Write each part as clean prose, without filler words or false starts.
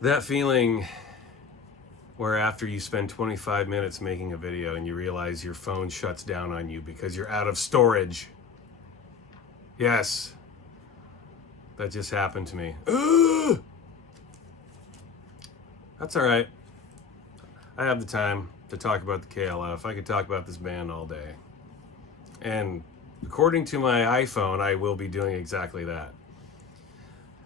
That feeling where after you spend 25 minutes making a video and you realize your phone shuts down on you because you're out of storage. Yes, that just happened to me. That's all right. I have the time to talk about the KLF. I could talk about this band all day. And according to my iPhone, I will be doing exactly that.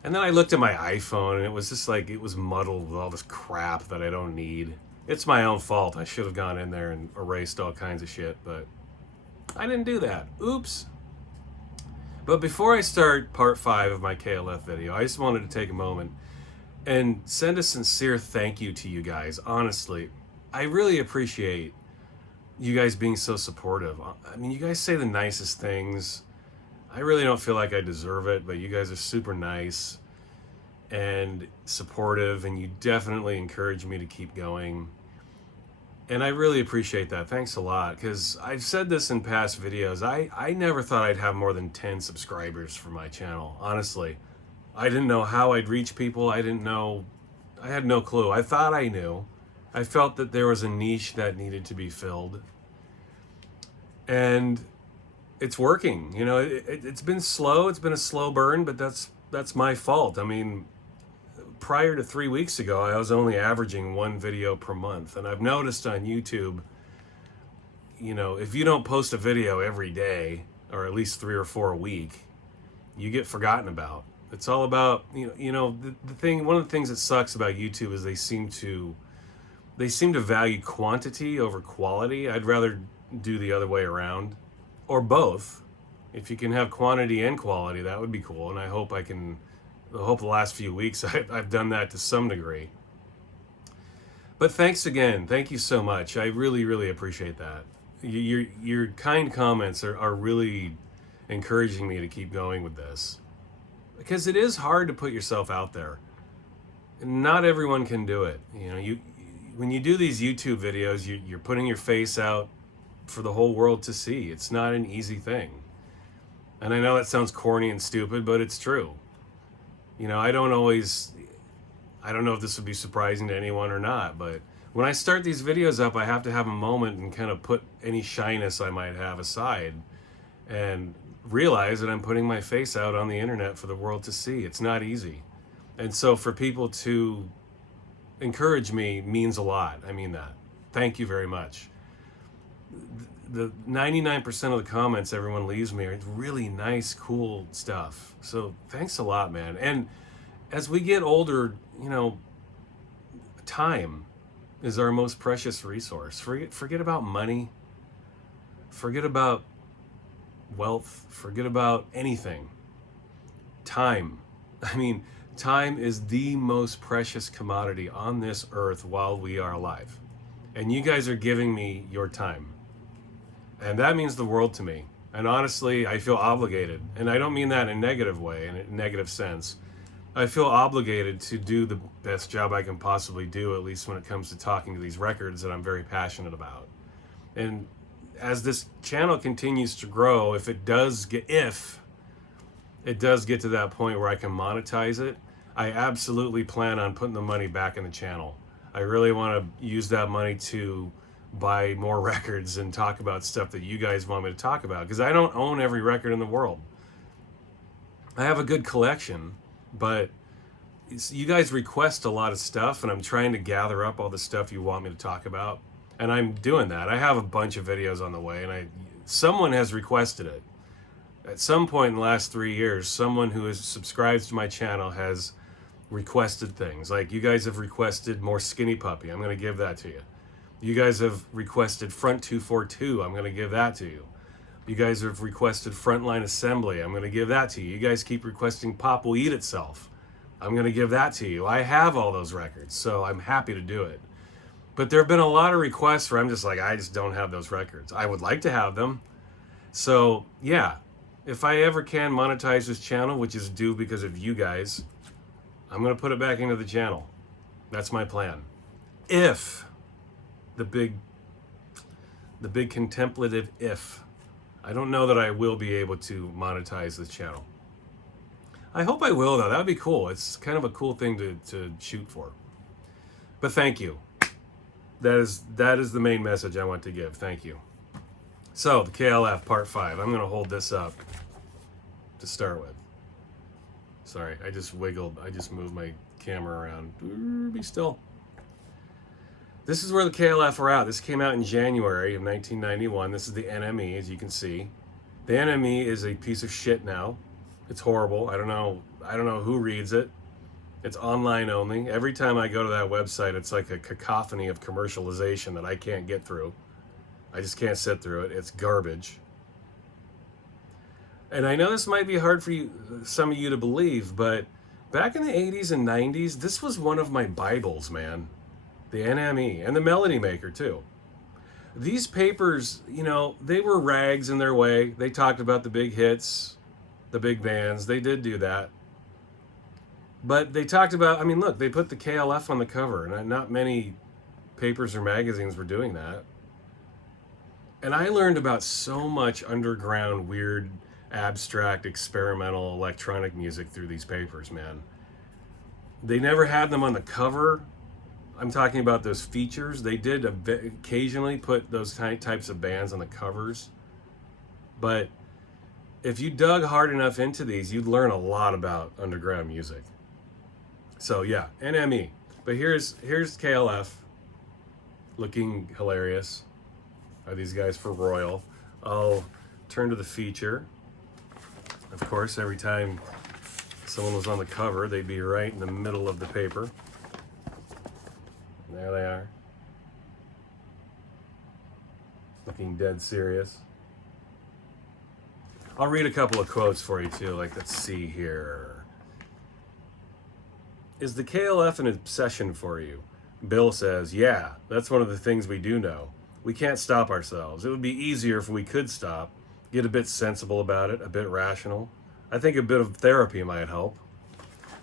And then I looked at my iPhone and it was just like, it was muddled with all this crap that I don't need. It's my own fault. I should have gone in there and erased all kinds of shit, but I didn't do that. Oops. But before I start part 5 of my KLF video, I just wanted to take a moment and send a sincere thank you to you guys. Honestly, I really appreciate you guys being so supportive. I mean, you guys say the nicest things. I really don't feel like I deserve it, but you guys are super nice and supportive, and you definitely encourage me to keep going. And I really appreciate that. Thanks a lot, because I've said this in past videos. I never thought I'd have more than 10 subscribers for my channel, honestly. I didn't know how I'd reach people. I had no clue. I thought I knew. I felt that there was a niche that needed to be filled. And it's working. You know, it's been slow. It's been a slow burn, but that's my fault. I mean, prior to 3 weeks ago, I was only averaging 1 video per month. And I've noticed on YouTube, you know, if you don't post a video every day, or at least 3 or 4 a week, you get forgotten about. It's all about, one of the things that sucks about YouTube is they seem to value quantity over quality. I'd rather do the other way around, or both. If you can have quantity and quality, that would be cool. And I hope the last few weeks I've done that to some degree. But thanks again. Thank you so much. I really, really appreciate that. Your kind comments are really encouraging me to keep going with this. Because it is hard to put yourself out there. Not everyone can do it. You know, when you do these YouTube videos, you're putting your face out for the whole world to see. It's not an easy thing. And I know that sounds corny and stupid, but it's true. You know, I don't know if this would be surprising to anyone or not, but when I start these videos up, I have to have a moment and kind of put any shyness I might have aside and realize that I'm putting my face out on the internet for the world to see. It's not easy. And so for people to encourage me means a lot. I mean that. Thank you very much. The 99% of the comments everyone leaves me are really nice, cool stuff. So thanks a lot, man. And as we get older, you know, time is our most precious resource. Forget about money. Forget about wealth. Forget about anything. Time. I mean, time is the most precious commodity on this earth while we are alive. And you guys are giving me your time. And that means the world to me. And honestly, I feel obligated. And I don't mean that in a negative way, in a negative sense. I feel obligated to do the best job I can possibly do, at least when it comes to talking to these records that I'm very passionate about. And as this channel continues to grow, if it does get to that point where I can monetize it, I absolutely plan on putting the money back in the channel. I really want to use that money to buy more records and talk about stuff that you guys want me to talk about, because I don't own every record in the world. I have a good collection, but you guys request a lot of stuff, and I'm trying to gather up all the stuff you want me to talk about, and I'm doing that. I have a bunch of videos on the way, and someone has requested it. At some point in the last 3 years, someone who has subscribed to my channel has requested things. Like, you guys have requested more Skinny Puppy. I'm going to give that to you. You guys have requested Front 242. I'm going to give that to you. You guys have requested Frontline Assembly. I'm going to give that to you. You guys keep requesting Pop Will Eat Itself. I'm going to give that to you. I have all those records, so I'm happy to do it. But there have been a lot of requests where I'm just like, I just don't have those records. I would like to have them. So, yeah, if I ever can monetize this channel, which is due because of you guys, I'm going to put it back into the channel. That's my plan. If the big contemplative if. I don't know that I will be able to monetize this channel. I hope I will, though. That would be cool. It's kind of a cool thing to shoot for. But thank you. That is the main message I want to give. Thank you. So, the KLF Part 5. I'm going to hold this up to start with. Sorry, I just moved my camera around. Be still. This is where the KLF are out. This came out in January of 1991. This is the NME, as you can see. The NME is a piece of shit now. It's horrible. I don't know who reads it. It's online only. Every time I go to that website, it's like a cacophony of commercialization that I can't get through. I just can't sit through it. It's garbage. And I know this might be hard for you, some of you to believe, but back in the 80s and 90s, this was one of my Bibles, man. The NME and the Melody Maker too. These papers, you know, they were rags in their way. They talked about the big hits, the big bands. They did do that. But they talked about, I mean, look, they put the KLF on the cover, and not many papers or magazines were doing that. And I learned about so much underground, weird, abstract, experimental, electronic music through these papers, man. They never had them on the cover. I'm talking about those features. They did occasionally put those types of bands on the covers. But if you dug hard enough into these, you'd learn a lot about underground music. So yeah, NME. But here's KLF looking hilarious. Are these guys for Royal? I'll turn to the feature. Of course, every time someone was on the cover, they'd be right in the middle of the paper. There they are. Looking dead serious. I'll read a couple of quotes for you too, like let's see here. Is the KLF an obsession for you? Bill says, yeah, that's one of the things we do know. We can't stop ourselves. It would be easier if we could stop, get a bit sensible about it, a bit rational. I think a bit of therapy might help.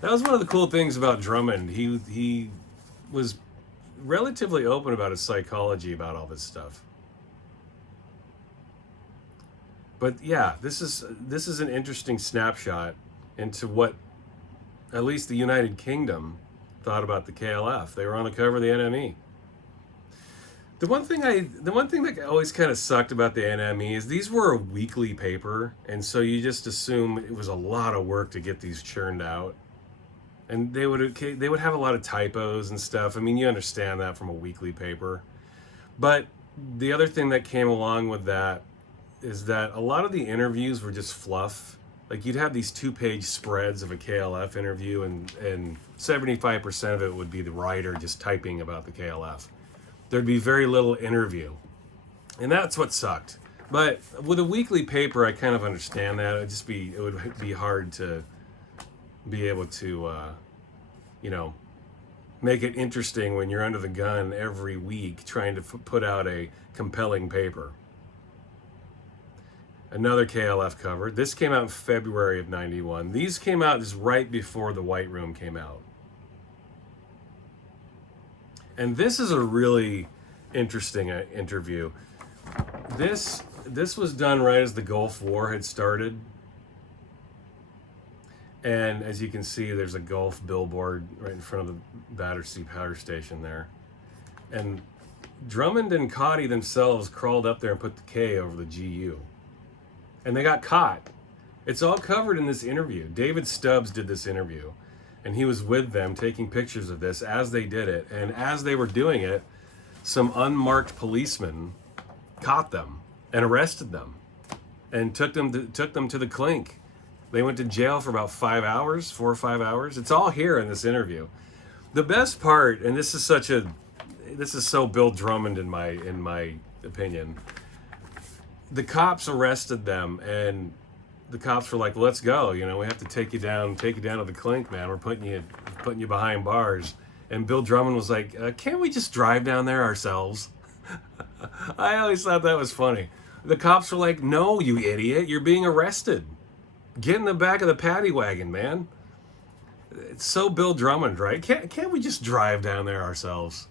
That was one of the cool things about Drummond. He was relatively open about his psychology about all this stuff. But yeah, this is an interesting snapshot into what at least the United Kingdom thought about the KLF. They were on the cover of the NME. The one thing that always kind of sucked about the NME is these were a weekly paper, and so you just assume it was a lot of work to get these churned out. And they would have a lot of typos and stuff. I mean, you understand that from a weekly paper. But the other thing that came along with that is that a lot of the interviews were just fluff. Like you'd have these 2-page spreads of a KLF interview, and 75% of it would be the writer just typing about the KLF. There'd be very little interview. And that's what sucked. But with a weekly paper, I kind of understand that. It would be hard to be able to, make it interesting when you're under the gun every week trying to put out a compelling paper. Another KLF cover. This came out in February of 91. These came out just right before The White Room came out. And this is a really interesting interview. This was done right as the Gulf War had started. And as you can see, there's a Gulf billboard right in front of the Battersea Power Station there. And Drummond and Cauty themselves crawled up there and put the K over the GU. And they got caught. It's all covered in this interview. David Stubbs did this interview. And he was with them taking pictures of this as they did it. And as they were doing it, some unmarked policemen caught them and arrested them and took them to the clink. They went to jail for about 4 or 5 hours. It's all here in this interview. The best part, and this is so Bill Drummond in my opinion. The cops arrested them, and the cops were like, "Let's go. We have to take you down to the clink, man. We're putting you behind bars." And Bill Drummond was like, "Can't we just drive down there ourselves?" I always thought that was funny. The cops were like, "No, you idiot. You're being arrested. Get in the back of the paddy wagon, man." It's so Bill Drummond, right? Can't we just drive down there ourselves?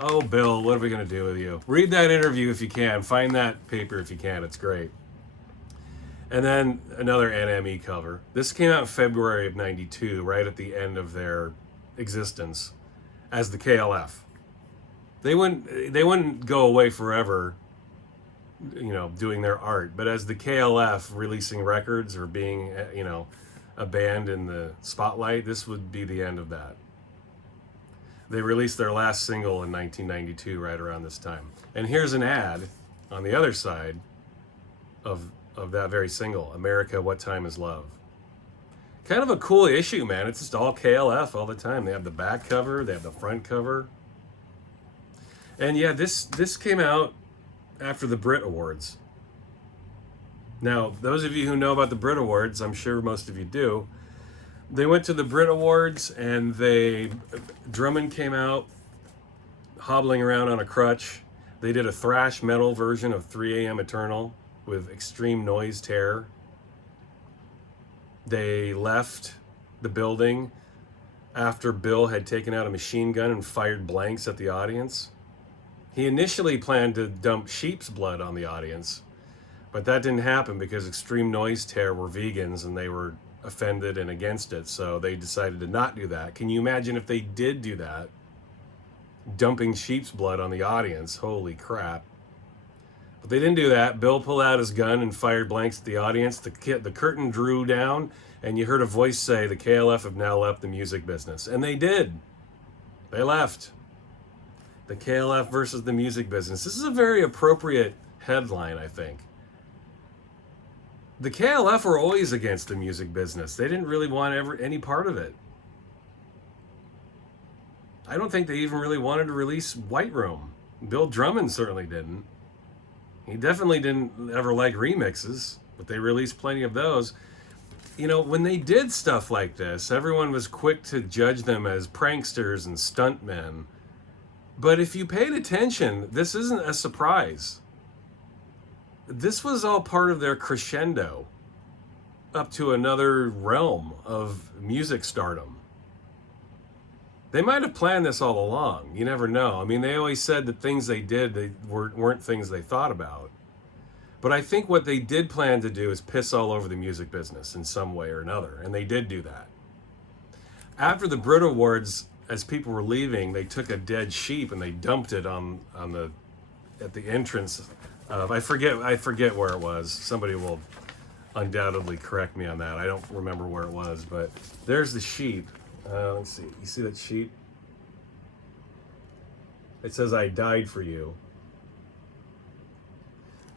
Oh, Bill, what are we going to do with you? Read that interview if you can. Find that paper if you can. It's great. And then another NME cover. This came out in February of '92, right at the end of their existence as the KLF. They wouldn't go away forever, doing their art, but as the KLF releasing records or being, a band in the spotlight, this would be the end of that. They released their last single in 1992, right around this time. And here's an ad on the other side of that very single, America, What Time Is Love? Kind of a cool issue, man. It's just all KLF all the time. They have the back cover, they have the front cover. And yeah, this came out after the Brit Awards. Now, those of you who know about the Brit Awards, I'm sure most of you do, they went to the Brit Awards and Drummond came out hobbling around on a crutch. They did a thrash metal version of 3 AM Eternal with extreme noise terror. They left the building after Bill had taken out a machine gun and fired blanks at the audience. He initially planned to dump sheep's blood on the audience, but that didn't happen because Extreme Noise Terror were vegans and they were offended and against it, so they decided to not do that. Can you imagine if they did do that? Dumping sheep's blood on the audience. Holy crap. But they didn't do that. Bill pulled out his gun and fired blanks at the audience. The curtain drew down, and you heard a voice say, the KLF have now left the music business. And they did. They left. The KLF versus the music business. This is a very appropriate headline, I think. The KLF were always against the music business. They didn't really want any part of it. I don't think they even really wanted to release White Room. Bill Drummond certainly didn't. He definitely didn't ever like remixes, but they released plenty of those. When they did stuff like this, everyone was quick to judge them as pranksters and stuntmen. But if you paid attention, this isn't a surprise. This was all part of their crescendo up to another realm of music stardom. They might have planned this all along. You never know. I mean, they always said that things they did weren't things they thought about. But I think what they did plan to do is piss all over the music business in some way or another, and they did do that. After the Brit Awards, as people were leaving, they took a dead sheep and they dumped it at the entrance of, I forget where it was. Somebody will undoubtedly correct me on that. I don't remember where it was, but there's the sheep. Let's see. You see that sheep? It says, I died for you.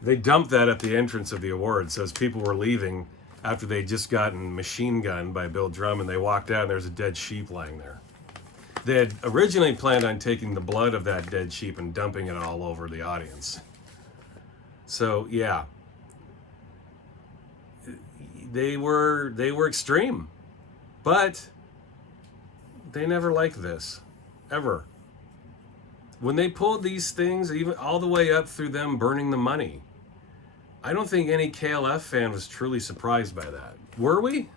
They dumped that at the entrance of the awards. So as people were leaving, after they'd just gotten machine gunned by Bill Drummond, they walked out and there's a dead sheep lying there. They had originally planned on taking the blood of that dead sheep and dumping it all over the audience. So yeah, they were extreme, but they never liked this, ever. When they pulled these things, even all the way up through them burning the money, I don't think any KLF fan was truly surprised by that. Were we?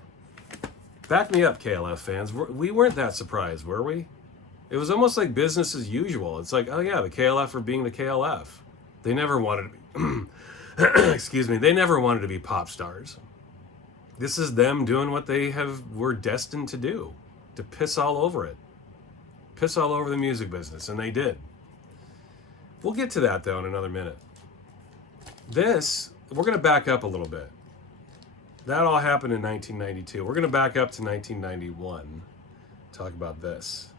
Back me up, KLF fans. We weren't that surprised, were we? It was almost like business as usual. It's like, oh yeah, the KLF are being the KLF. They never wanted to be, excuse me, they never wanted to be pop stars. This is them doing what they were destined to do, to piss all over it. Piss all over the music business, and they did. We'll get to that, though, in another minute. We're going to back up a little bit. That all happened in 1992. We're going to back up to 1991. Talk about this.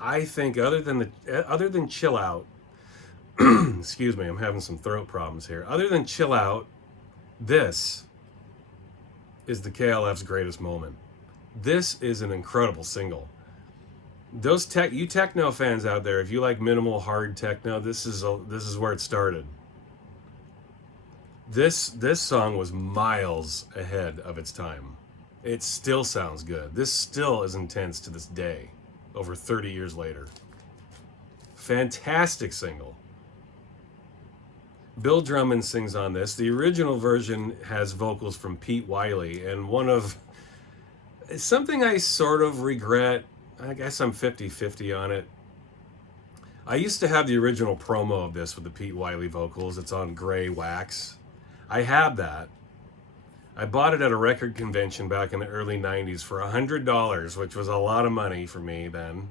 I think other than Chill Out, excuse me, I'm having some throat problems here. Other than Chill Out, this is the KLF's greatest moment. This is an incredible single. Those you techno fans out there, if you like minimal hard techno, this is where it started. This song was miles ahead of its time. It still sounds good. This still is intense to this day, over 30 years later. Fantastic single. Bill Drummond sings on this. The original version has vocals from Pete Wiley, and it's something I sort of regret. I guess I'm 50-50 on it. I used to have the original promo of this with the Pete Wiley vocals. It's on gray wax. I have that. I bought it at a record convention back in the early 90s for $100, which was a lot of money for me then.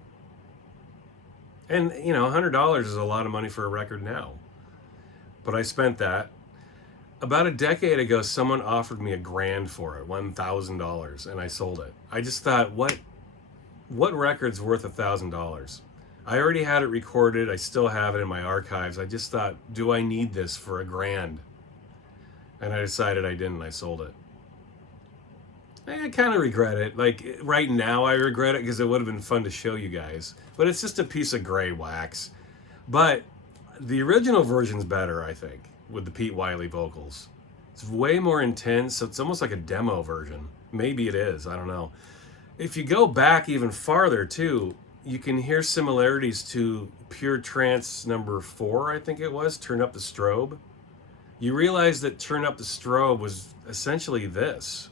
And, you know, $100 is a lot of money for a record now. But I spent that. About a decade ago, someone offered me $1,000 for it, $1,000, and I sold it. I just thought, what record's worth $1,000? I already had it recorded. I still have it in my archives. I just thought, do I need this for $1,000? And I decided I didn't. I sold it. I kind of regret it. Like, right now I regret it because it would have been fun to show you guys. But it's just a piece of gray wax. But the original version's better, I think, with the Pete Wiley vocals. It's way more intense. So it's almost like a demo version. Maybe it is. I don't know. If you go back even farther, too, you can hear similarities to Pure Trance number 4, I think it was, Turn Up the Strobe. You realize that Turn Up the Strobe was essentially this.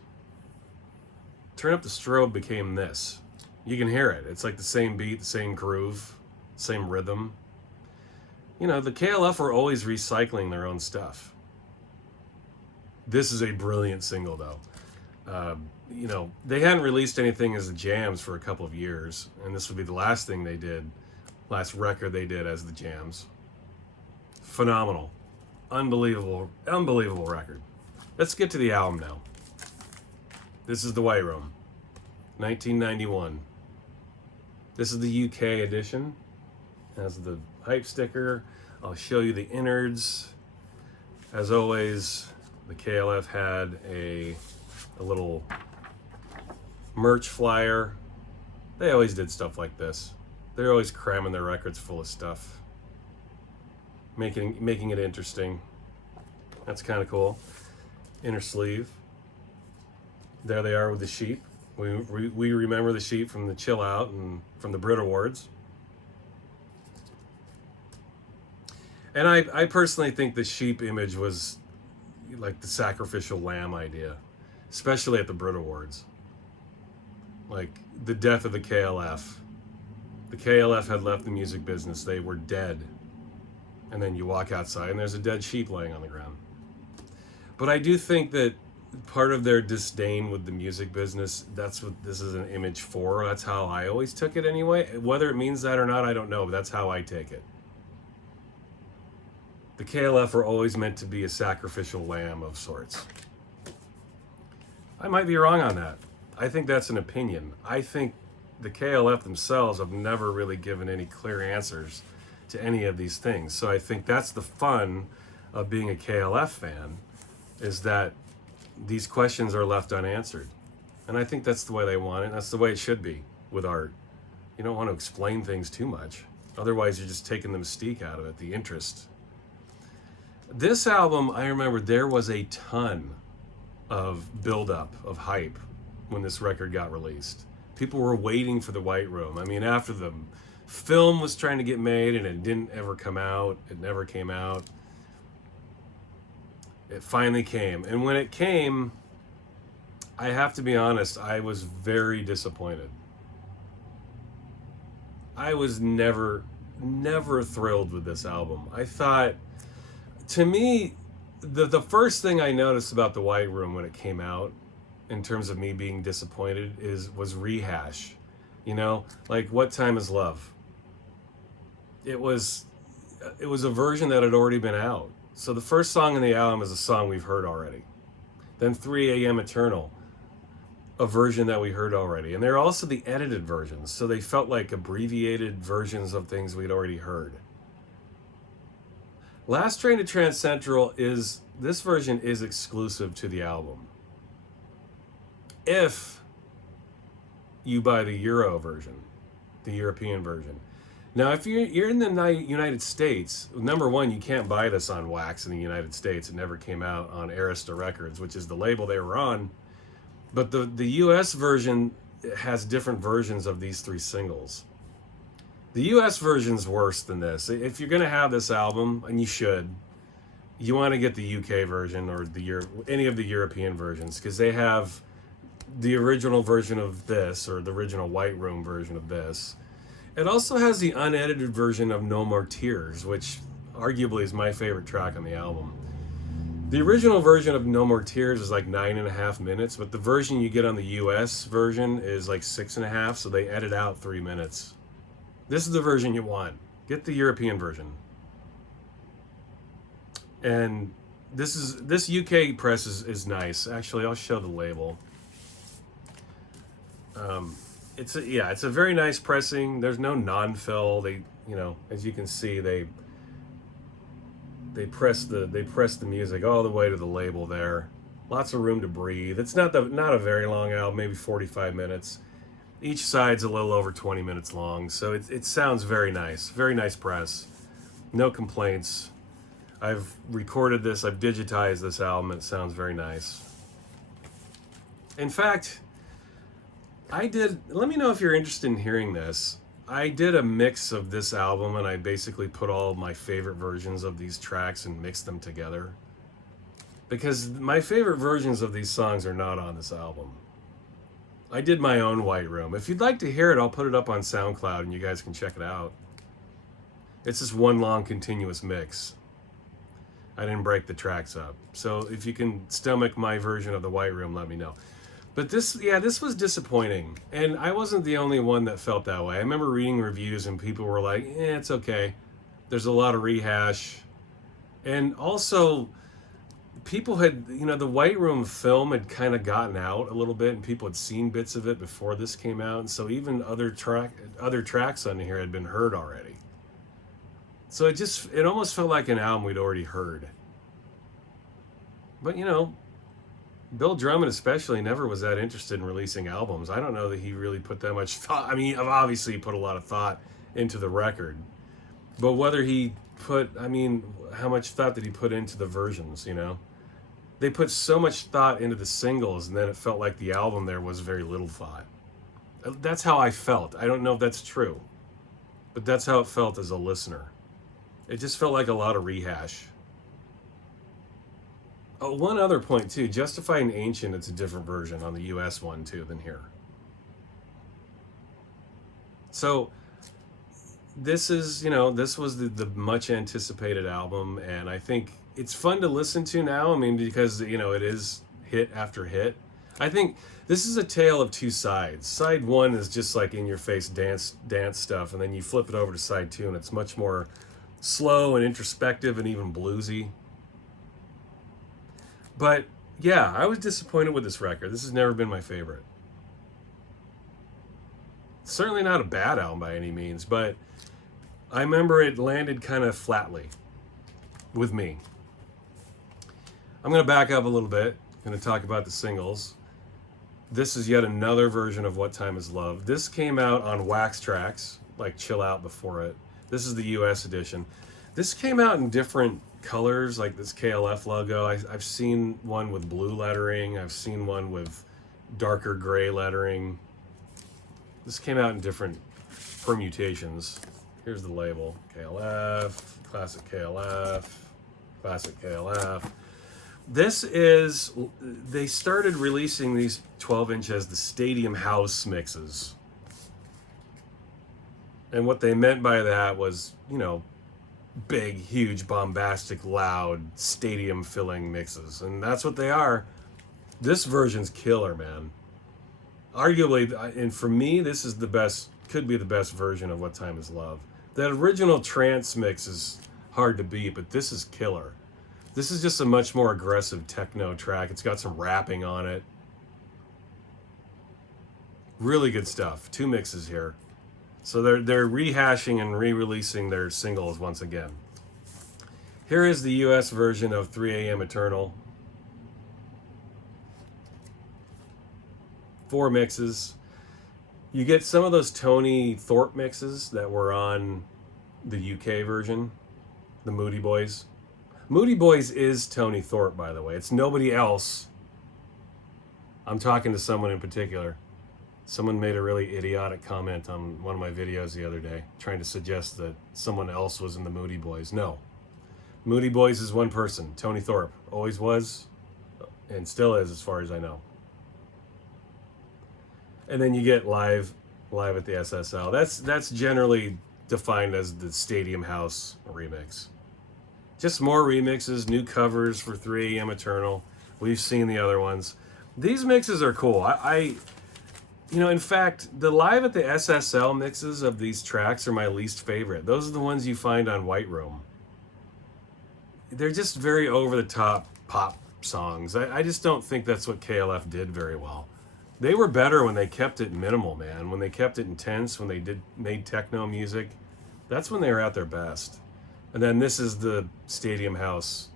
Turn Up the Strobe became this. You can hear it. It's like the same beat, the same groove, same rhythm. You know, the KLF are always recycling their own stuff. This is a brilliant single, though. You know, they hadn't released anything as the Jams for a couple of years, and this would be the last thing they did, last record they did as the Jams. Phenomenal. Unbelievable record. Let's get to the album now. This is The White Room, 1991. This is the UK edition. It has the hype sticker. I'll show you the innards. As always, the KLF had a little merch flyer. They always did stuff like this. They're always cramming their records full of stuff. Making it interesting. That's kind of cool. Inner sleeve. There they are with the sheep. We remember the sheep from the Chill Out and from the Brit Awards. And I personally think the sheep image was like the sacrificial lamb idea, especially at the Brit Awards. Like the death of the KLF. The KLF had left the music business. They were dead. And then you walk outside and there's a dead sheep laying on the ground. But I do think that part of their disdain with the music business, that's what this is an image for. That's how I always took it anyway. Whether it means that or not, I don't know, but that's how I take it. The KLF are always meant to be a sacrificial lamb of sorts. I might be wrong on that. I think that's an opinion. I think the KLF themselves have never really given any clear answers to any of these things. So I think that's the fun of being a KLF fan, is that these questions are left unanswered. And I think that's the way they want it. That's the way it should be with art. You don't want to explain things too much. Otherwise, you're just taking the mystique out of it, the interest. This album, I remember there was a ton of buildup, of hype when this record got released. People were waiting for The White Room. I mean, after the film was trying to get made and it didn't ever come out, it never came out. It finally came. And when it came, I have to be honest, I was very disappointed. I was never thrilled with this album. I thought, to me, the first thing I noticed about The White Room when it came out, in terms of me being disappointed, was rehash. You know, like What Time Is Love? It was a version that had already been out. So the first song in the album is a song we've heard already. Then 3 a.m. Eternal, a version that we heard already. And they're also the edited versions, so they felt like abbreviated versions of things we'd already heard. Last Train to Trance Central this version is exclusive to the album. If you buy the Euro version, the European version. Now, if you're in the United States, number one, you can't buy this on wax in the United States. It never came out on Arista Records, which is the label they were on. But the US version has different versions of these 3 singles. The US version's worse than this. If you're going to have this album, and you should, you want to get the UK version or any of the European versions, because they have the original version of this, or the original White Room version of this. It also has the unedited version of No More Tears, which arguably is my favorite track on the album. The original version of No More Tears is like 9.5 minutes, but the version you get on the US version is like 6.5, so they edit out 3 minutes. This is the version you want. Get the European version. And this UK press is nice. Actually, I'll show the label. It's a very nice pressing. There's no non-fill. They, as you can see, they press the music all the way to the label there. Lots of room to breathe. It's not a very long album, maybe 45 minutes. Each side's a little over 20 minutes long, so it sounds very nice. Very nice press. No complaints. I've recorded this, I've digitized this album, it sounds very nice. In fact, let me know if you're interested in hearing this. I did a mix of this album, and I basically put all my favorite versions of these tracks and mixed them together. Because my favorite versions of these songs are not on this album. I did my own White Room. If you'd like to hear it, I'll put it up on SoundCloud and you guys can check it out. It's just one long continuous mix. I didn't break the tracks up. So if you can stomach my version of the White Room, let me know. But this was disappointing. And I wasn't the only one that felt that way. I remember reading reviews and people were like, it's okay. There's a lot of rehash. And also, people had, the White Room film had kind of gotten out a little bit and people had seen bits of it before this came out. And so even other tracks on here had been heard already. So it almost felt like an album we'd already heard. But, Bill Drummond especially never was that interested in releasing albums. I don't know that he really put that much thought. I mean, obviously he put a lot of thought into the record. But whether he how much thought did he put into the versions, They put so much thought into the singles, and then it felt like the album there was very little thought. That's how I felt. I don't know if that's true. But that's how it felt as a listener. It just felt like a lot of rehash. Oh, one other point too, Justified and Ancient, it's a different version on the US one too than here. So this is, this was the much anticipated album, and I think it's fun to listen to now. I mean, because, it is hit after hit. I think this is a tale of two sides. Side one is just like in your face dance stuff, and then you flip it over to side two and it's much more slow and introspective and even bluesy. But yeah, I was disappointed with this record. This has never been my favorite. Certainly not a bad album by any means, but I remember it landed kind of flatly with me. I'm going to back up a little bit. I'm going to talk about the singles. This is yet another version of What Time Is Love. This came out on Wax Trax, like Chill Out before it. This is the US edition. This came out in different colors, like this KLF logo. I've seen one with blue lettering. I've seen one with darker gray lettering. This came out in different permutations. Here's the label. KLF, Classic KLF, Classic KLF. They started releasing these 12-inch as the Stadium House mixes. And what they meant by that was, big, huge, bombastic, loud, stadium-filling mixes. And that's what they are. This version's killer, man. Arguably, and for me, this is could be the best version of What Time Is Love. That original trance mix is hard to beat, but this is killer. This is just a much more aggressive techno track. It's got some rapping on it. Really good stuff. 2 mixes here. So they're rehashing and re-releasing their singles once again. Here is the US version of 3 AM Eternal. 4 mixes. You get some of those Tony Thorpe mixes that were on the UK version, the Moody Boys. Moody Boys is Tony Thorpe, by the way. It's nobody else. I'm talking to someone in particular. Someone made a really idiotic comment on one of my videos the other day, trying to suggest that someone else was in the Moody Boys. No. Moody Boys is one person, Tony Thorpe. Always was, and still is as far as I know. And then you get live at the SSL. That's generally defined as the Stadium House remix. Just more remixes, new covers for 3AM Eternal. We've seen the other ones. These mixes are cool. In fact, the live at the SSL mixes of these tracks are my least favorite. Those are the ones you find on White Room. They're just very over-the-top pop songs. I just don't think that's what KLF did very well. They were better when they kept it minimal, man. When they kept it intense, when they made techno music. That's when they were at their best. And then this is the Stadium House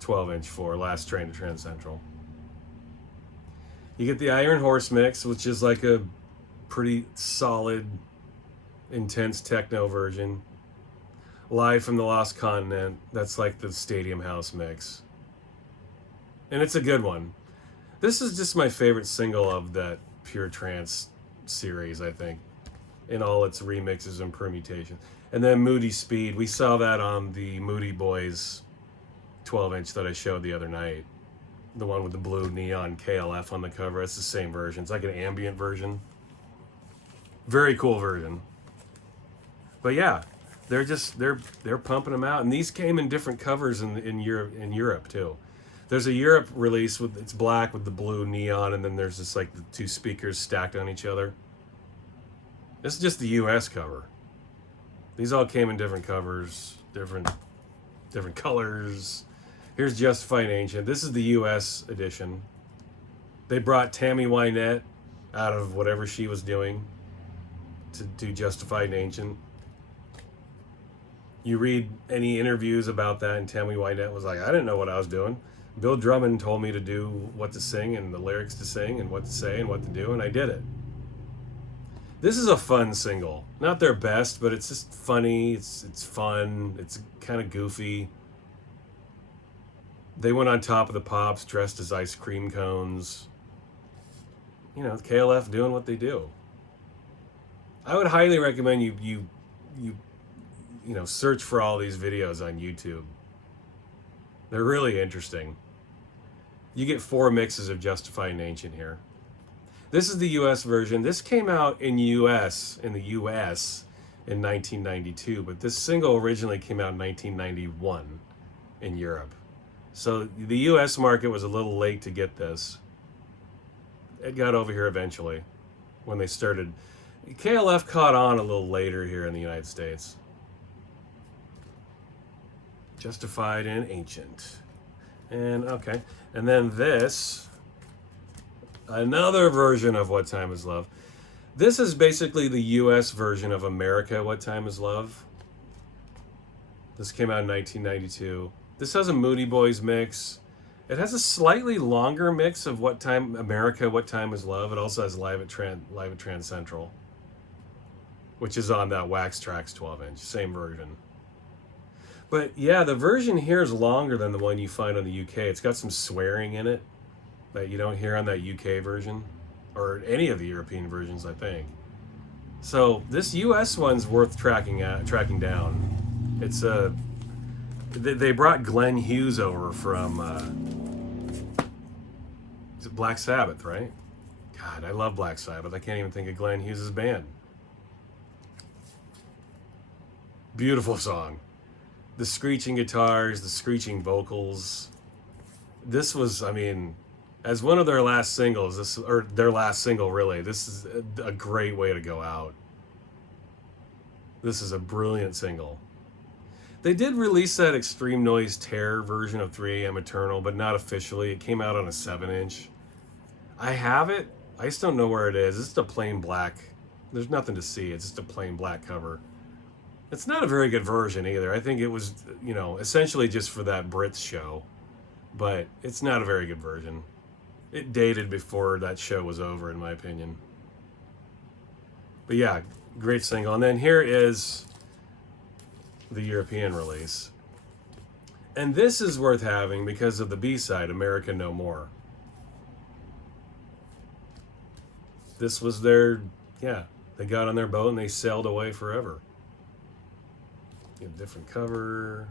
12-inch for Last Train to Trans Central. You get the Iron Horse mix, which is like a pretty solid, intense techno version. Live from the Lost Continent, that's like the Stadium House mix. And it's a good one. This is just my favorite single of that Pure Trance series, I think, in all its remixes and permutations. And then Moody Speed, we saw that on the Moody Boys 12-inch that I showed the other night. The one with the blue neon KLF on the cover. It's the same version. It's like an ambient version. Very cool version. But yeah, they're pumping them out, and these came in different covers in Europe too. There's a Europe release with it's black with the blue neon, and then there's just like the two speakers stacked on each other. This is just the US cover. These all came in different covers, different colors. Here's Justified Ancient. This is the US edition. They brought Tammy Wynette out of whatever she was doing to do Justified Ancient. You read any interviews about that, and Tammy Wynette was like, I didn't know what I was doing. Bill Drummond told me to do what to sing and the lyrics to sing and what to say and what to do, and I did it. This is a fun single. Not their best, but it's just funny. It's fun. It's kind of goofy. They went on Top of the Pops dressed as ice cream cones. You know, KLF doing what they do. I would highly recommend you search for all these videos on YouTube. They're really interesting. You get 4 mixes of Justified and Ancient here. This is the US version. This came out in the US in 1992, but this single originally came out in 1991 in Europe. So the US market was a little late to get this. It got over here eventually when they started. KLF caught on a little later here in the United States. Justified and Ancient. And okay. And then this, another version of What Time Is Love. This is basically the US version of America, What Time Is Love. This came out in 1992. This has a Moody Boys mix. It has a slightly longer mix of What Time America, What Time Is Love. It also has Live at Trans Central, which is on that Wax Trax 12-inch, same version. But yeah, the version here is longer than the one you find on the UK. It's got some swearing in it that you don't hear on that UK version, or any of the European versions, I think. So this US one's worth tracking down. It's they brought Glenn Hughes over from is it Black Sabbath, right? God, I love Black Sabbath. I can't even think of Glenn Hughes' band. Beautiful song. The screeching guitars, the screeching vocals. This was, I mean, as one of their last singles, their last single really, this is a great way to go out. This is a brilliant single. They did release that Extreme Noise Terror version of 3AM Eternal, but not officially. It came out on a 7-inch. I have it. I just don't know where it is. It's just a plain black. There's nothing to see. It's just a plain black cover. It's not a very good version either. I think it was, essentially just for that Brits show. But it's not a very good version. It dated before that show was over, in my opinion. But yeah, great single. And then here is the European release. And this is worth having because of the B-side, America No More. This was their, they got on their boat and they sailed away forever. Get a different cover.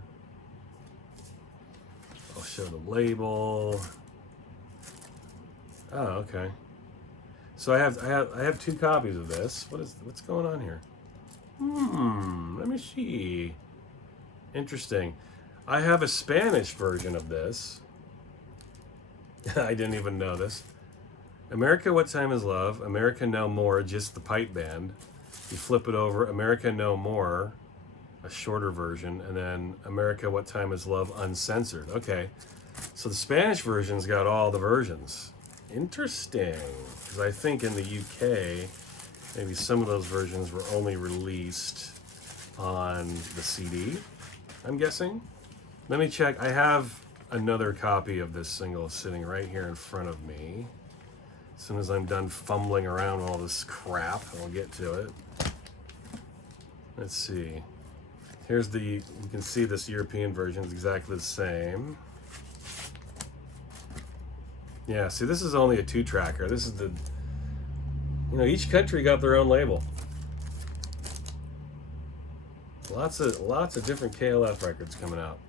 I'll show the label. Oh, okay. So I have 2 copies of this. What's going on here? Let me see. Interesting. I have a Spanish version of this. I didn't even know this. America, What Time Is Love? America No More, just the pipe band. You flip it over, America No More, a shorter version, and then America, What Time Is Love, uncensored. Okay, so the Spanish version's got all the versions. Interesting, because I think in the UK, maybe some of those versions were only released on the CD, I'm guessing. Let me check. I have another copy of this single sitting right here in front of me. As soon as I'm done fumbling around with all this crap, I'll get to it. Let's see. Here's the, you can see this European version is exactly the same. Yeah, see, this is only a 2-tracker. This is the, you know, each country got their own label. Lots of different KLF records coming out.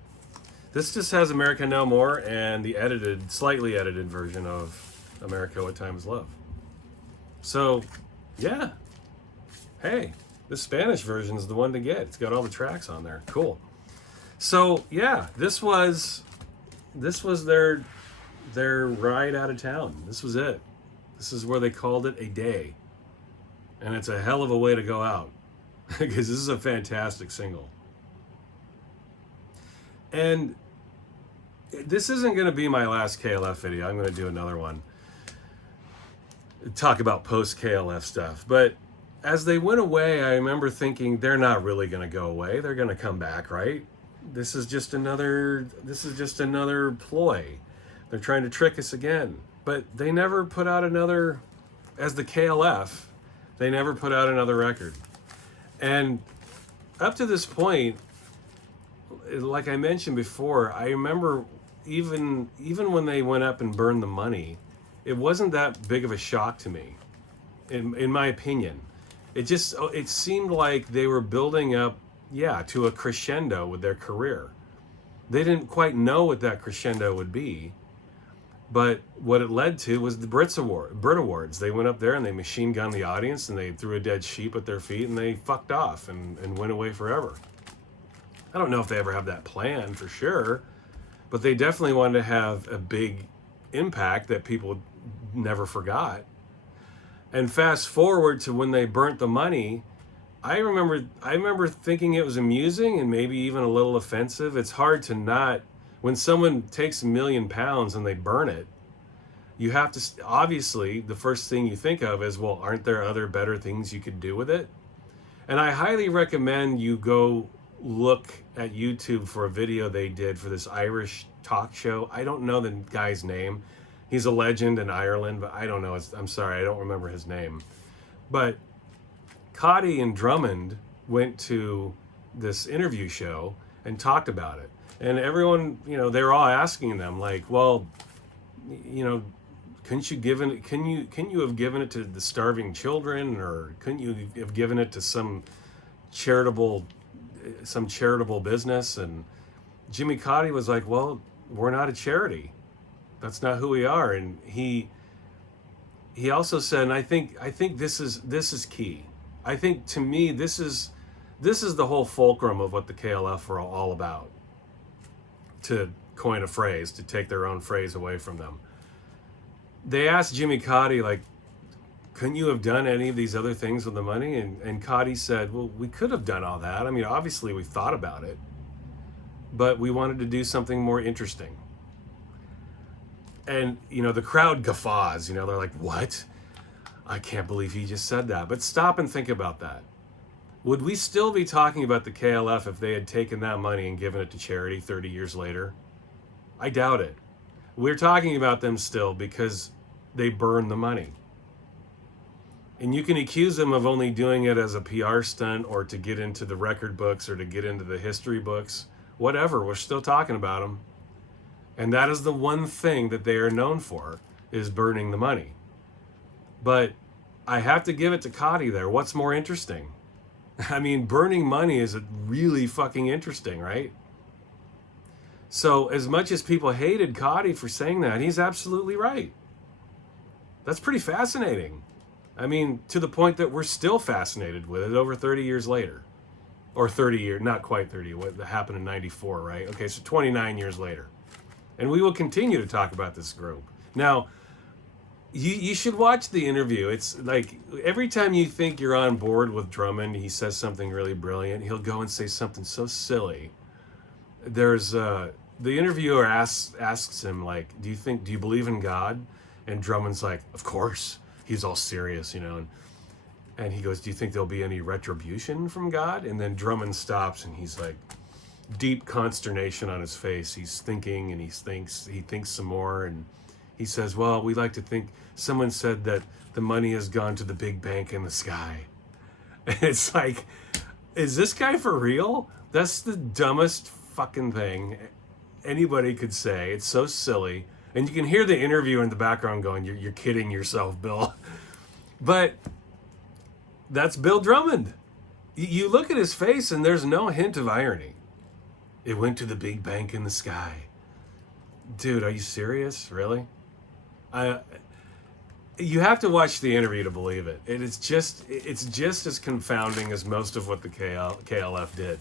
This just has America No More and the edited, slightly edited version of America, What Time Is Love. So, yeah. Hey, the Spanish version is the one to get. It's got all the tracks on there. Cool. So, yeah, this was their ride out of town. This was it. This is where they called it a day. And it's a hell of a way to go out. Because this is a fantastic single. And this isn't going to be my last KLF video. I'm going to do another one. Talk about post-KLF stuff. But as they went away, I remember thinking, they're not really going to go away. They're going to come back, right? This is just another ploy. They're trying to trick us again. But they never put out another, as the KLF, they never put out another record. And up to this point, like I mentioned before, I remember even when they went up and burned the money, it wasn't that big of a shock to me, in my opinion. It seemed like they were building up, yeah, to a crescendo with their career. They didn't quite know what that crescendo would be, but what it led to was the Brit Awards. They went up there and they machine gunned the audience and they threw a dead sheep at their feet and they fucked off and went away forever. I don't know if they ever have that plan for sure, but they definitely wanted to have a big impact that people never forgot. And fast forward to when they burnt the money, I remember thinking it was amusing and maybe even a little offensive. It's hard to not, when someone takes £1 million and they burn it, you have to, obviously, the first thing you think of is, well, aren't there other better things you could do with it? And I highly recommend you go look at YouTube for a video they did for this Irish talk show. I don't know the guy's name. He's a legend in Ireland, but I don't know. I'm sorry, I don't remember his name. But Cauty and Drummond went to this interview show and talked about it. And everyone, you know, they were all asking them, like, well, you know, can you have given it to the starving children, or couldn't you have given it to some charitable business? And Jimmy Cauty was like, well, we're not a charity. That's not who we are. And he also said, and I think this is key. I think, to me, this is the whole fulcrum of what the KLF are all about. To coin a phrase, to take their own phrase away from them. They asked Jimmy Cauty, like, couldn't you have done any of these other things with the money? And Cauty said, well, we could have done all that. I mean, obviously we thought about it, but we wanted to do something more interesting. And, you know, the crowd guffaws, you know, they're like, what? I can't believe he just said that. But stop and think about that. Would we still be talking about the KLF if they had taken that money and given it to charity 30 years later? I doubt it. We're talking about them still because they burned the money. And you can accuse them of only doing it as a PR stunt or to get into the record books or to get into the history books. Whatever, we're still talking about them. And that is the one thing that they are known for, is burning the money. But I have to give it to Cauty there. What's more interesting? I mean, burning money is really fucking interesting, right? So as much as people hated Cauty for saying that, he's absolutely right. That's pretty fascinating. I mean, to the point that we're still fascinated with it over 30 years later. or 30 years, not quite 30, what happened in 94, right? Okay, so 29 years later. And we will continue to talk about this group. Now, you should watch the interview. It's like every time you think you're on board with Drummond, he says something really brilliant. He'll go and say something so silly. There's the interviewer asks him, like, do you believe in God? And Drummond's like, of course. He's all serious, you know. And he goes, do you think there'll be any retribution from God? And then Drummond stops and he's like, deep consternation on his face. He's thinking and he thinks some more. And he says, well, we like to think, someone said that the money has gone to the big bank in the sky. And it's like, is this guy for real? That's the dumbest fucking thing anybody could say. It's so silly. And you can hear the interviewer in the background going, you're kidding yourself, Bill. But that's Bill Drummond. You look at his face and there's no hint of irony. It went to the big bank in the sky. Dude, are you serious? Really? You have to watch the interview to believe it. It's just as confounding as most of what the KLF did.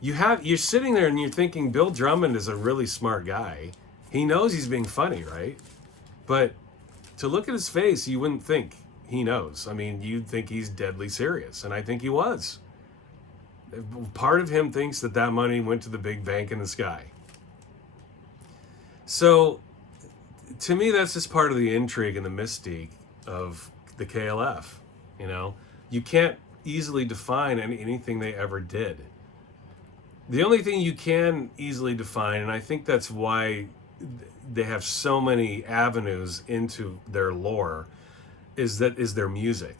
You're sitting there and you're thinking Bill Drummond is a really smart guy. He knows he's being funny, right? But to look at his face, you wouldn't think he knows. I mean, you'd think he's deadly serious, and I think he was. Part of him thinks that money went to the big bank in the sky. So, to me, that's just part of the intrigue and the mystique of the KLF. You know, you can't easily define anything they ever did. The only thing you can easily define, and I think that's why they have so many avenues into their lore, is their music.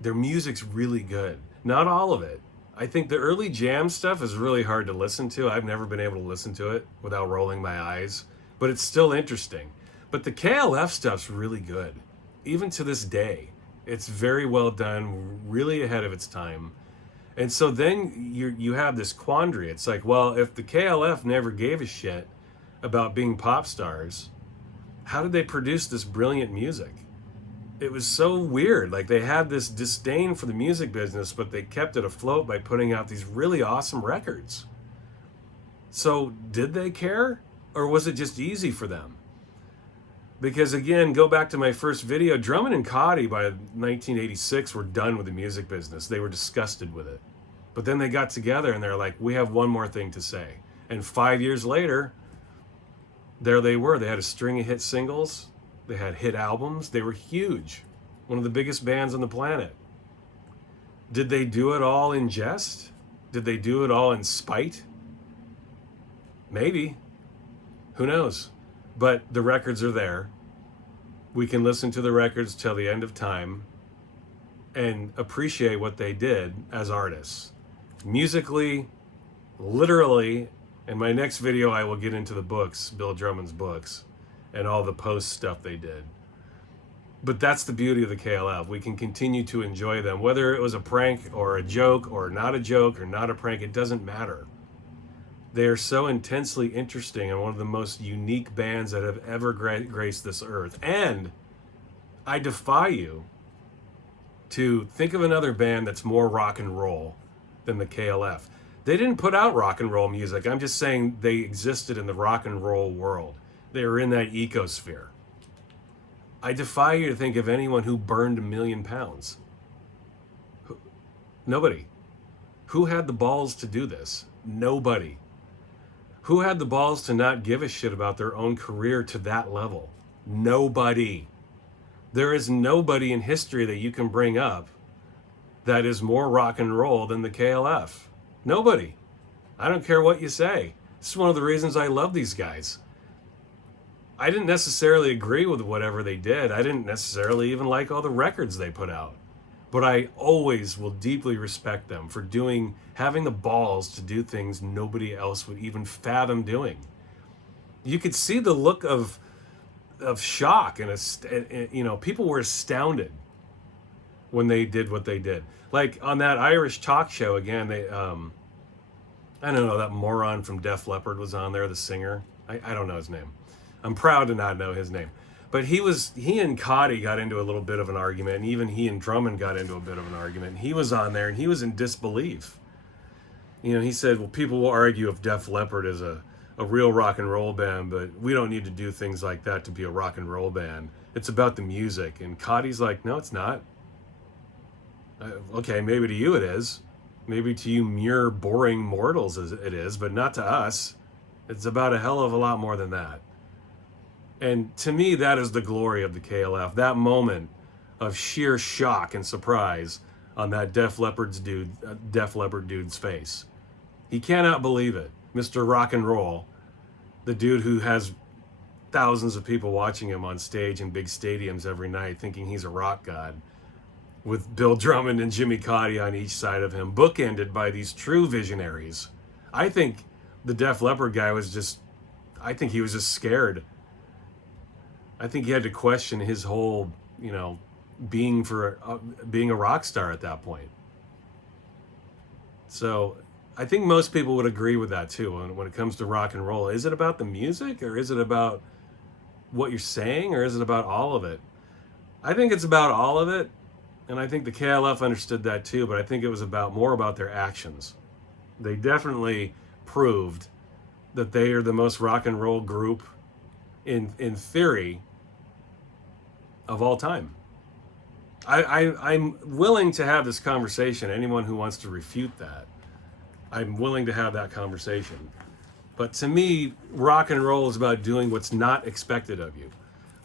Their music's really good. Not all of it. I think the early jam stuff is really hard to listen to. I've never been able to listen to it without rolling my eyes, but it's still interesting. But the KLF stuff's really good. Even to this day, it's very well done, really ahead of its time. And so then you have this quandary. It's like, well, if the KLF never gave a shit about being pop stars, how did they produce this brilliant music? It was so weird. Like, they had this disdain for the music business, but they kept it afloat by putting out these really awesome records. So did they care? Or was it just easy for them? Because again, go back to my first video, Drummond and Cauty by 1986 were done with the music business. They were disgusted with it. But then they got together and they're like, we have one more thing to say. And 5 years later, there they were. They had a string of hit singles. They had hit albums. They were huge. One of the biggest bands on the planet. Did they do it all in jest? Did they do it all in spite? Maybe. Who knows? But the records are there. We can listen to the records till the end of time and appreciate what they did as artists. Musically, literally. In my next video, I will get into the books, Bill Drummond's books, and all the post stuff they did. But that's the beauty of the KLF. We can continue to enjoy them. Whether it was a prank or a joke or not a prank, it doesn't matter. They are so intensely interesting and one of the most unique bands that have ever graced this earth. And I defy you to think of another band that's more rock and roll than the KLF. They didn't put out rock and roll music. I'm just saying they existed in the rock and roll world. They were in that ecosphere. I defy you to think of anyone who burned 1 million pounds. Nobody. Who had the balls to do this? Nobody. Who had the balls to not give a shit about their own career to that level? Nobody. There is nobody in history that you can bring up that is more rock and roll than the KLF. Nobody. I don't care what you say. This is one of the reasons I love these guys. I didn't necessarily agree with whatever they did. I didn't necessarily even like all the records they put out. But I always will deeply respect them for having the balls to do things nobody else would even fathom doing. You could see the look of shock and people were astounded when they did what they did. Like on that Irish talk show again, they I don't know, that moron from Def Leppard was on there, the singer. I don't know his name. I'm proud to not know his name. But he and Cauty got into a little bit of an argument, and even he and Drummond got into a bit of an argument. And he was on there, and he was in disbelief. He said, well, people will argue if Def Leppard is a real rock and roll band, but we don't need to do things like that to be a rock and roll band. It's about the music. And Cauty's like, no, it's not. Okay, maybe to you it is. Maybe to you mere boring mortals it is, but not to us. It's about a hell of a lot more than that. And to me, that is the glory of the KLF. That moment of sheer shock and surprise on that Def Leppard dude's face. He cannot believe it. Mr. Rock and Roll, the dude who has thousands of people watching him on stage in big stadiums every night thinking he's a rock god, with Bill Drummond and Jimmy Cauty on each side of him, bookended by these true visionaries. I think the Def Leppard guy was just scared. I think he had to question his whole, being a rock star at that point. So I think most people would agree with that too. When it comes to rock and roll, is it about the music, or is it about what you're saying, or is it about all of it? I think it's about all of it, and I think the KLF understood that too. But I think it was more about their actions. They definitely proved that they are the most rock and roll group in theory of all time. I'm willing to have this conversation. Anyone who wants to refute that, I'm willing to have that conversation. But to me, rock and roll is about doing what's not expected of you.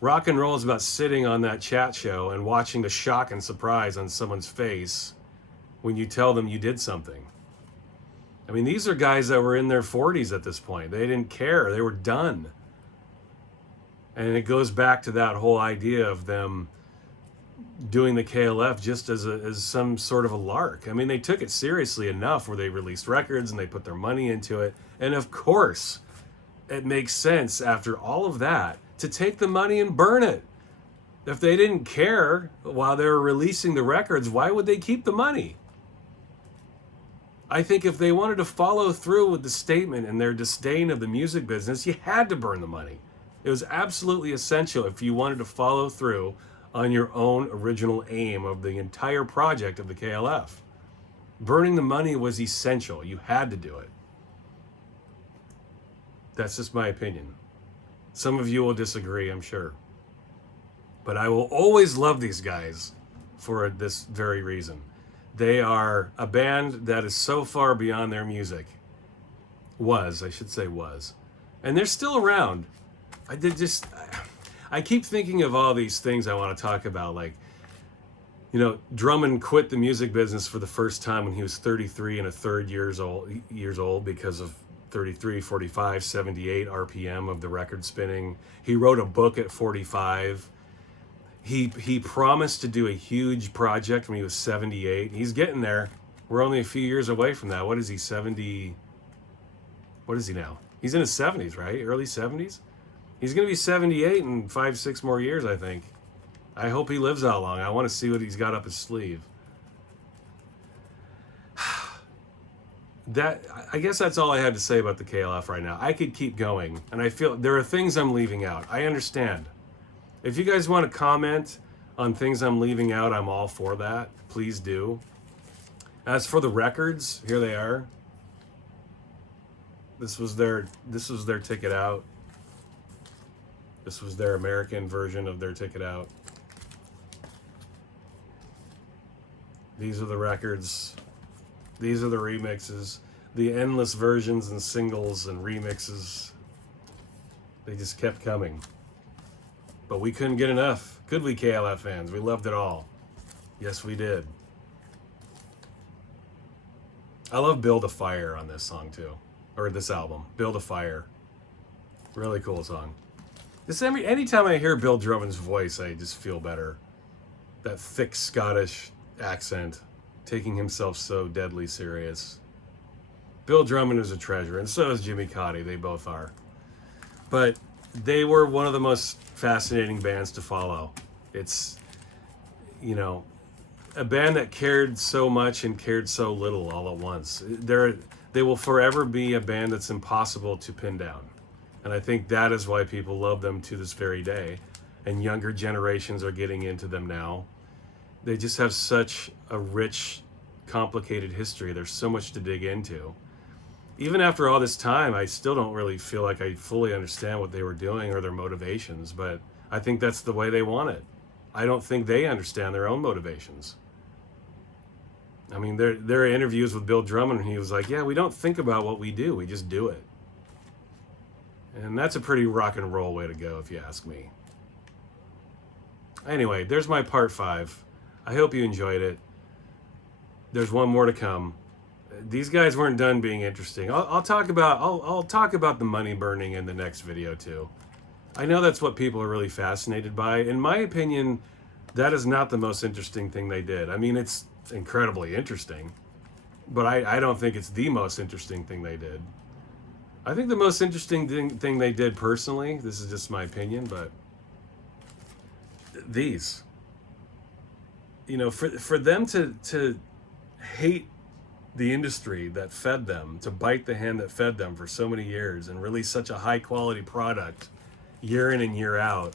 Rock and roll is about sitting on that chat show and watching the shock and surprise on someone's face when you tell them you did something. I mean, these are guys that were in their 40s at this point. They didn't care. They were done. And it goes back to that whole idea of them doing the KLF just as some sort of a lark. I mean, they took it seriously enough where they released records and they put their money into it. And of course, it makes sense after all of that to take the money and burn it. If they didn't care while they were releasing the records, why would they keep the money? I think if they wanted to follow through with the statement and their disdain of the music business, you had to burn the money. It was absolutely essential if you wanted to follow through on your own original aim of the entire project of the KLF. Burning the money was essential. You had to do it. That's just my opinion. Some of you will disagree, I'm sure. But I will always love these guys for this very reason. They are a band that is so far beyond their music. Was. And they're still around. I keep thinking of all these things I want to talk about, like, Drummond quit the music business for the first time when he was 33 and a third years old because of 33, 45, 78 RPM of the record spinning. He wrote a book at 45. He promised to do a huge project when he was 78. He's getting there. We're only a few years away from that. What is he, 70? What is he now? He's in his 70s, right? Early 70s? He's going to be 78 in 5-6 more years, I think. I hope he lives that long. I want to see what he's got up his sleeve. I guess that's all I had to say about the KLF right now. I could keep going, and I feel there are things I'm leaving out. I understand. If you guys want to comment on things I'm leaving out, I'm all for that. Please do. As for the records, here they are. This was their ticket out. This was their American version of their ticket out. These are the records. These are the remixes. The endless versions and singles and remixes. They just kept coming. But we couldn't get enough. Could we, KLF fans? We loved it all. Yes, we did. I love Build a Fire on this song too. Or this album. Build a Fire. Really cool song. Anytime I hear Bill Drummond's voice, I just feel better. That thick Scottish accent, taking himself so deadly serious. Bill Drummond is a treasure, and so is Jimmy Cauty. They both are. But they were one of the most fascinating bands to follow. It's, a band that cared so much and cared so little all at once. They will forever be a band that's impossible to pin down. And I think that is why people love them to this very day. And younger generations are getting into them now. They just have such a rich, complicated history. There's so much to dig into. even after all this time, I still don't really feel like I fully understand what they were doing or their motivations, but I think that's the way they want it. I don't think they understand their own motivations. I mean, there are interviews with Bill Drummond, and he was like, yeah, we don't think about what we do, we just do it. And that's a pretty rock and roll way to go, if you ask me. Anyway, there's my part 5. I hope you enjoyed it. There's one more to come. These guys weren't done being interesting. I'll talk about the money burning in the next video too. I know that's what people are really fascinated by. In my opinion, that is not the most interesting thing they did. I mean, it's incredibly interesting, but I don't think it's the most interesting thing they did. I think the most interesting thing they did personally, this is just my opinion, but these, you know, for them to hate the industry that fed them, to bite the hand that fed them for so many years and release such a high quality product year in and year out,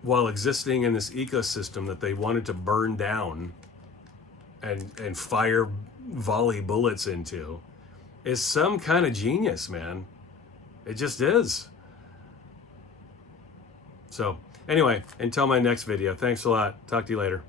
while existing in this ecosystem that they wanted to burn down and fire volley bullets into, is some kind of genius, man. It just is. So anyway, until my next video, thanks a lot. Talk to you later.